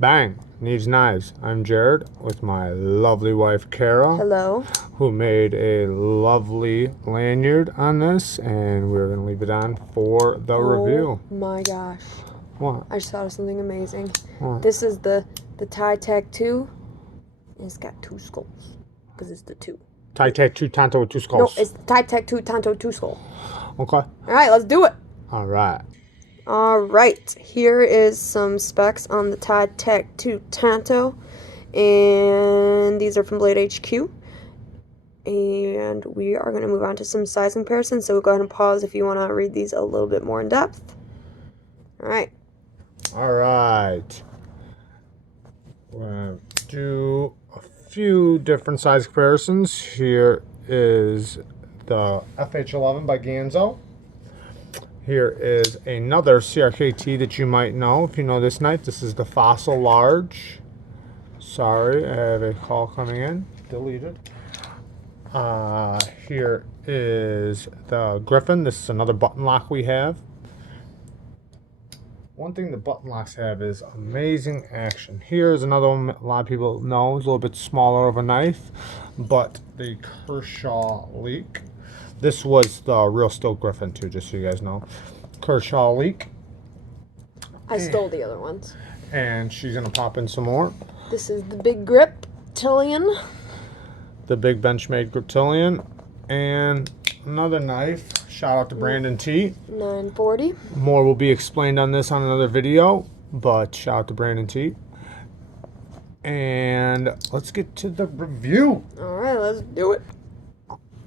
Bang! Neeves Knives. I'm Jared with my lovely wife Kara. Hello. Who made a lovely lanyard on this, and we're going to leave it on for the review. Oh my gosh. What? I just thought of something amazing. What? This is the Tighe Tac 2, and it's got 2 skulls, because it's the 2. Tighe Tac 2 Tanto with 2 skulls. No, it's Tighe Tac 2 Tanto 2 skull. Okay. Alright, let's do it. Alright. Alright, here is some specs on the Tighe Tac 2 Tanto, and these are from Blade HQ. And we are going to move on to some size comparisons, so we'll go ahead and pause if you want to read these a little bit more in depth. Alright. Alright. We're going to do a few different size comparisons. Here is the FH11 by Ganzo. Here is another CRKT that you might know if you know this knife. This is the Fossil Large. Sorry, I have a call coming in. Deleted. Here is the Griffin. This is another button lock we have. One thing the button locks have is amazing action. Here is another one a lot of people know. It's a little bit smaller of a knife, but the Kershaw Leak. This was the real steel Griffin too, just so you guys know. Kershaw Leak. I stole the other ones. And she's going to pop in some more. This is the Big Grip Tillion. The Big Benchmade Griptilian. And another knife. Shout out to Brandon T. 940. More will be explained on this on another video, but shout out to Brandon T. And let's get to the review. Alright, let's do it.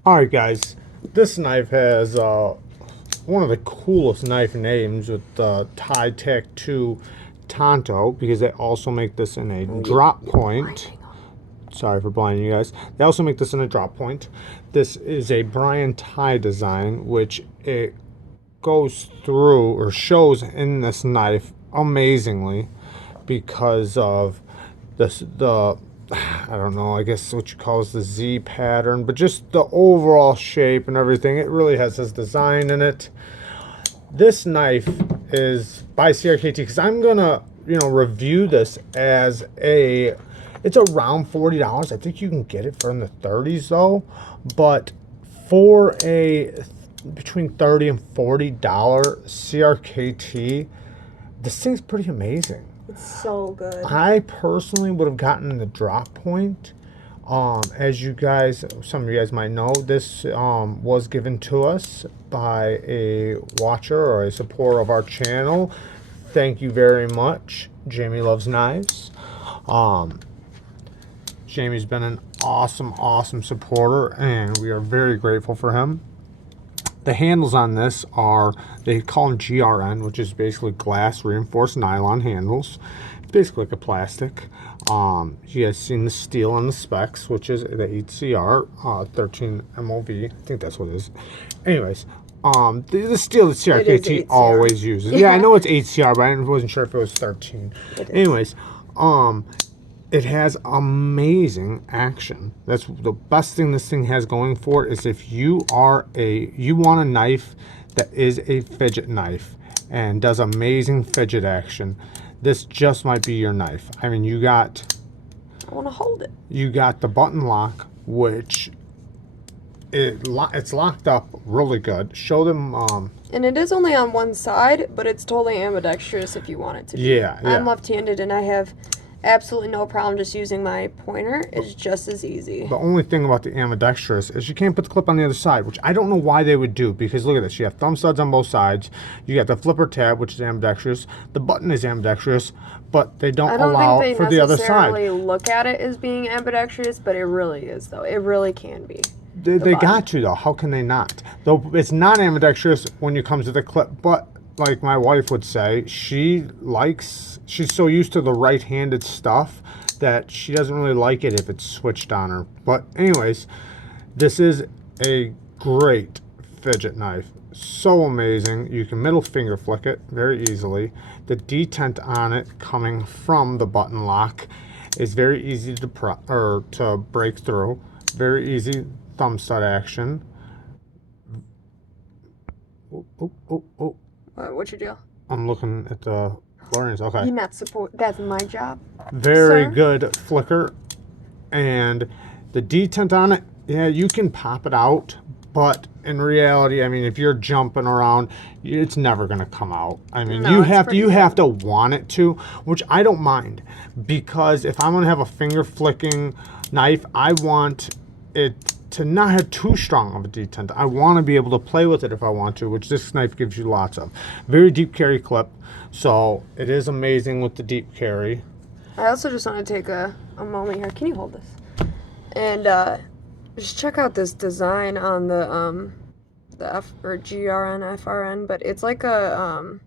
Alright guys, this knife has one of the coolest knife names with the Tighe Tac 2 Tanto, because they also make this in a drop point. Sorry for blinding you guys. They also make this in a drop point. This is a Brian Tighe design, which it goes through or shows in this knife amazingly because of the I don't know, I guess what you call the Z pattern, but just the overall shape and everything. It really has this design in it. This knife is by CRKT because I'm gonna, review this as a. It's around $40. I think you can get it for in the 30s though, but for a between $30 and $40 CRKT, this thing's pretty amazing. It's so good. I personally would have gotten the drop point. As you guys, some of you guys might know, this was given to us by a watcher or a supporter of our channel. Thank you very much. Jamie Loves Knives. Jamie's been an awesome supporter, and we are very grateful for him. The handles on this are, they call them GRN, which is basically glass reinforced nylon handles. It's basically like a plastic. You guys seen the steel on the specs, which is the 8CR 13 MOV. I think that's what it is. Anyways, the steel that CRKT always uses. Yeah, I know it's 8CR, but I wasn't sure if it was 13. Anyways, it has amazing action. That's the best thing this thing has going for it, is if you want a knife that is a fidget knife and does amazing fidget action, this just might be your knife. I mean, I want to hold it. You got the button lock, which it's locked up really good. Show them. And it is only on one side, but it's totally ambidextrous if you want it to be. Yeah. I'm left-handed, and I have absolutely no problem just using my pointer. It's just as easy. The only thing about the ambidextrous is you can't put the clip on the other side, which I don't know why they would do, because look at this. You have thumb studs on both sides. You got the flipper tab, which is ambidextrous. The button is ambidextrous, but they don't allow it for the other side. I don't think they necessarily look at it as being ambidextrous, but it really is, though. It really can be. They got to, though. How can they not? Though it's not ambidextrous when it comes to the clip, but like my wife would say, she's so used to the right-handed stuff that she doesn't really like it if it's switched on her. But anyways, this is a great fidget knife. So amazing. You can middle finger flick it very easily. The detent on it coming from the button lock is very easy to break through. Very easy thumb stud action. What's your deal? I'm looking at the blurriness. Okay. You're not support. That's my job. Very sir. good flicker. And the detent on it, yeah, you can pop it out, but in reality, I mean, if you're jumping around, it's never going to come out. I mean, No, you it's have to pretty you good. have to want it to, which I don't mind, because if I'm going to have a finger flicking knife, I want it to not have too strong of a detent. I want to be able to play with it if I want to, which this knife gives you lots of. Very deep carry clip, so it is amazing with the deep carry. I also just want to take a moment here. Can you hold this? And just check out this design on the F or GRN FRN, but it's like a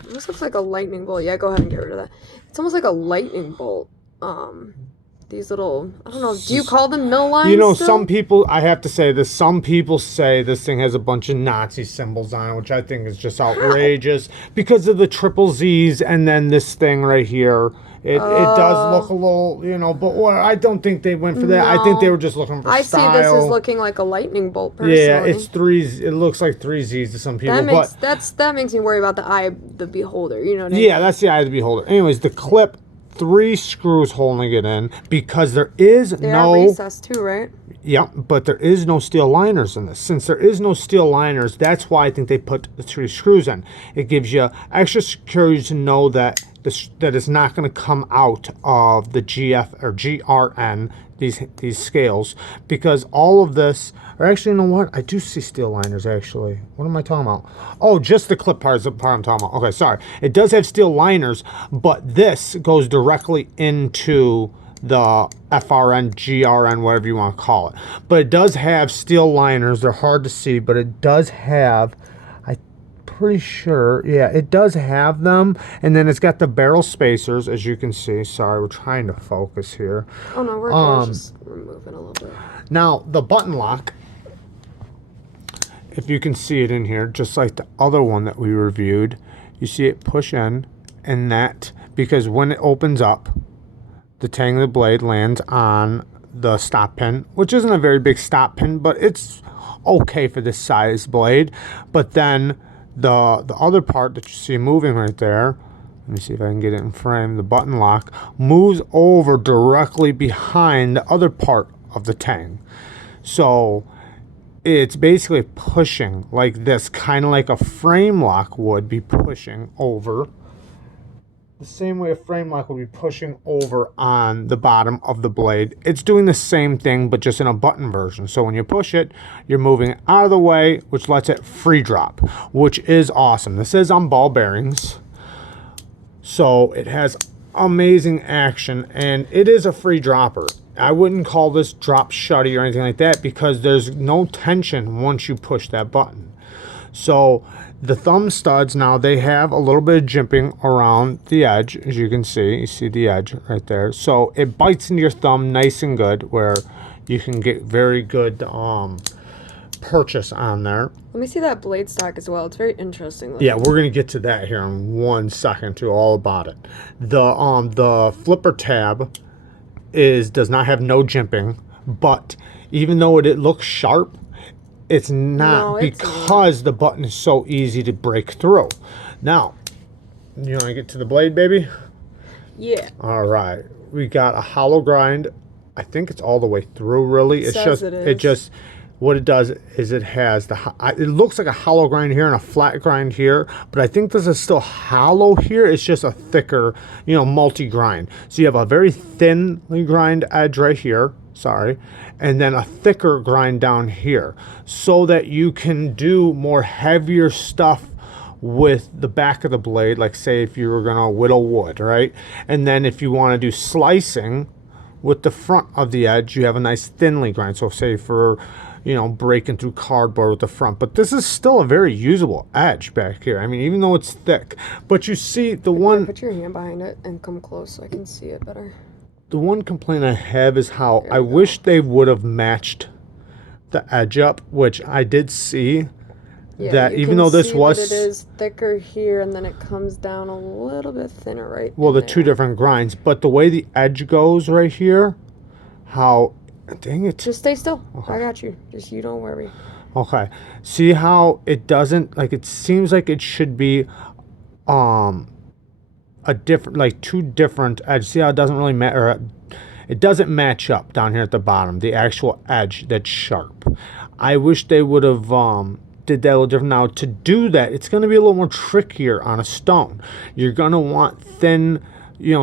it almost looks like a lightning bolt. Yeah, go ahead and get rid of that. It's almost like a lightning bolt. These little, I don't know, do you call them mill lines? You know, still? some people, I have to say this, some people say this thing has a bunch of Nazi symbols on it, which I think is just outrageous because of the triple Z's and then this thing right here. It does look a little, you know, but I don't think they went for that. I think they were just looking for style. I see this as looking like a lightning bolt, personally. Yeah, it's it looks like 3 Z's to some people. That makes me worry about the eye of the beholder, you know what I mean? Yeah, that's the eye of the beholder. Anyways, the clip, 3 screws holding it in because there is They are recessed too, right? Yeah, but there is no steel liners in this. Since there is no steel liners, that's why I think they put the 3 screws in. It gives you extra security to know that that is not going to come out of the GF or GRN, these scales, because all of this, or actually, you know what? I do see steel liners, actually. What am I talking about? Oh, just the clip part is the part I'm talking about. Okay, sorry. It does have steel liners, but this goes directly into the FRN, GRN, whatever you want to call it. But it does have steel liners. They're hard to see, but it does have, I'm pretty sure, yeah, it does have them. And then it's got the barrel spacers, as you can see. Sorry, we're trying to focus here. Oh, no, we're good. Just removing a little bit. Now, the button lock, if you can see it in here, just like the other one that we reviewed, you see it push in, and that, because when it opens up, the tang of the blade lands on the stop pin, which isn't a very big stop pin, but it's okay for this size blade. But then the other part that you see moving right there, let me see if I can get it in frame, the button lock moves over directly behind the other part of the tang. So it's basically pushing like this, kind of like a frame lock would be pushing over. The same way a frame lock will be pushing over on the bottom of the blade. It's doing the same thing, but just in a button version. So when you push it, you're moving it out of the way, which lets it free drop, which is awesome. This is on ball bearings, so it has amazing action, and it is a free dropper. I wouldn't call this drop shutty or anything like that because there's no tension once you push that button. So the thumb studs now, they have a little bit of jimping around the edge, as you can see. You see the edge right there. So it bites into your thumb nice and good, where you can get very good purchase on there. Let me see that blade stock as well. It's very interesting looking. Yeah, we're gonna get to that here in 1 second, too, all about it. The flipper tab does not have no jimping, but even though it looks sharp, it's not, because the button is so easy to break through. Now, you want to get to the blade, baby? Yeah. All right. We got a hollow grind. I think it's all the way through, really. It just, what it does is it has it looks like a hollow grind here and a flat grind here, but I think this is still hollow here. It's just a thicker, you know, multi-grind. So you have a very thinly grind edge right here. Sorry, and then a thicker grind down here, so that you can do more heavier stuff with the back of the blade, like say if you were gonna whittle wood, right? And then if you want to do slicing with the front of the edge, you have a nice thinly grind. So say for, you know, breaking through cardboard with the front. But this is still a very usable edge back here. I mean, even though it's thick, but you see the one. Put your hand behind it and come close so I can see it better. The one complaint I have is how I wish they would have matched the edge up, which I did see. Yeah, that even though this was, it is thicker here, and then it comes down a little bit thinner right. Well, the 2 different grinds, but the way the edge goes right here, how, dang it. Just stay still. Okay. I got you. Just you don't worry. Okay. See how it doesn't, like, it seems like it should be a different, like two different edges. See how it doesn't really matter? It doesn't match up down here at the bottom, the actual edge that's sharp. I wish they would have did that a little different. Now, to do that, it's going to be a little more trickier on a stone. You're going to want thin,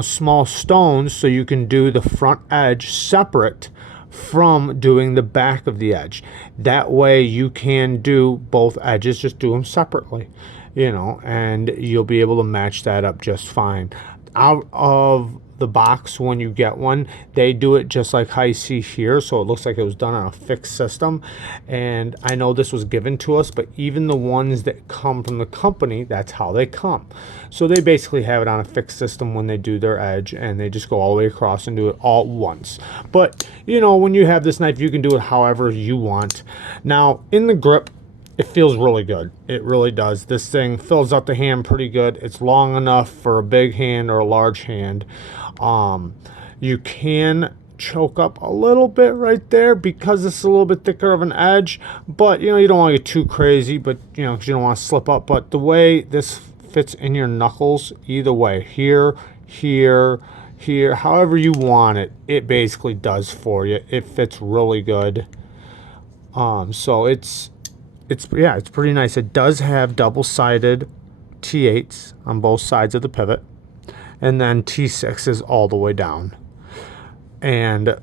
small stones so you can do the front edge separate from doing the back of the edge. That way you can do both edges, just do them separately, and you'll be able to match that up just fine. Out of the box, when you get one, they do it just like how you see here, so it looks like it was done on a fixed system. And I know this was given to us, but even the ones that come from the company, that's how they come. So they basically have it on a fixed system when they do their edge, and they just go all the way across and do it all at once. But when you have this knife, you can do it however you want. Now, in the grip, it feels really good. It really does. This thing fills up the hand pretty good. It's long enough for a big hand or a large hand. You can choke up a little bit right there because it's a little bit thicker of an edge, but you don't want to get too crazy, but because you don't want to slip up. But the way this fits in your knuckles, either way, here, however you want it, it basically does for you. It fits really good. So it's pretty nice. It does have double-sided T8s on both sides of the pivot, and then T6s all the way down. And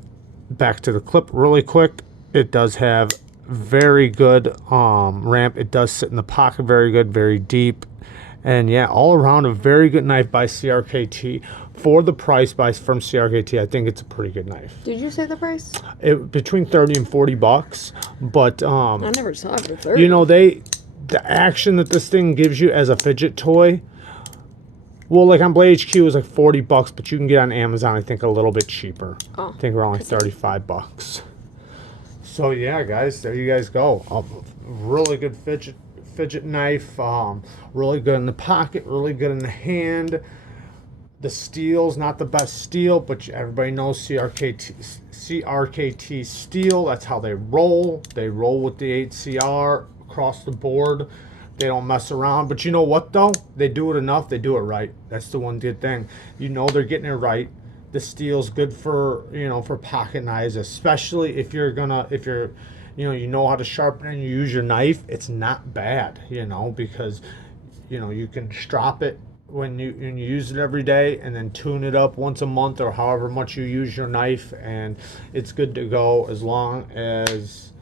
back to the clip really quick, it does have very good ramp. It does sit in the pocket very good, very deep. And yeah, all around a very good knife by CRKT. For the price from CRKT, I think it's a pretty good knife. Did you say the price? Between 30 and 40 bucks. But I never saw it for 30. The action that this thing gives you as a fidget toy, well, like on Blade HQ, it was like 40 bucks, but you can get on Amazon, I think, a little bit cheaper. Oh. I think around like 35 bucks. So yeah, guys, there you guys go. A really good fidget knife. Really good in the pocket, really good in the hand. The steel's not the best steel, but everybody knows CRKT steel. That's how they roll. They roll with the 8CR across the board. They don't mess around. But you know what, though? They do it enough. They do it right. That's the one good thing. They're getting it right. The steel's good for, for pocket knives, especially if you know how to sharpen and you use your knife. It's not bad, because, you can strop it when you use it every day, and then tune it up once a month or however much you use your knife, and it's good to go as long as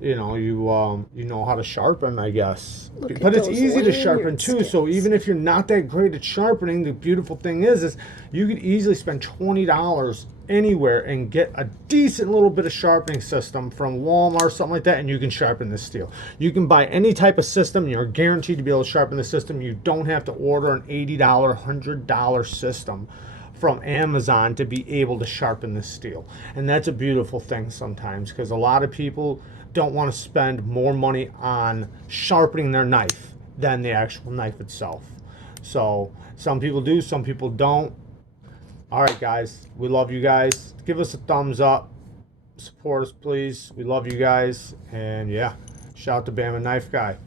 you know how to sharpen, I guess. But it's easy to sharpen too. So even if you're not that great at sharpening, the beautiful thing is you could easily spend $20 anywhere and get a decent little bit of sharpening system from Walmart or something like that, and you can sharpen this steel. You can buy any type of system, and you're guaranteed to be able to sharpen the system. You don't have to order an $80, $100 system from Amazon to be able to sharpen this steel. And that's a beautiful thing sometimes, because a lot of people don't want to spend more money on sharpening their knife than the actual knife itself. So some people do, some people don't. All right, guys, we love you guys. Give us a thumbs up, support us, please. We love you guys. And yeah, shout out to Bama Knife Guy.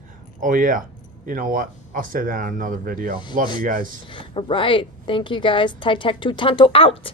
Oh yeah, you know what, I'll say that on another video. Love you guys. All right, thank you guys. Tighe Tac 2 Tanto out.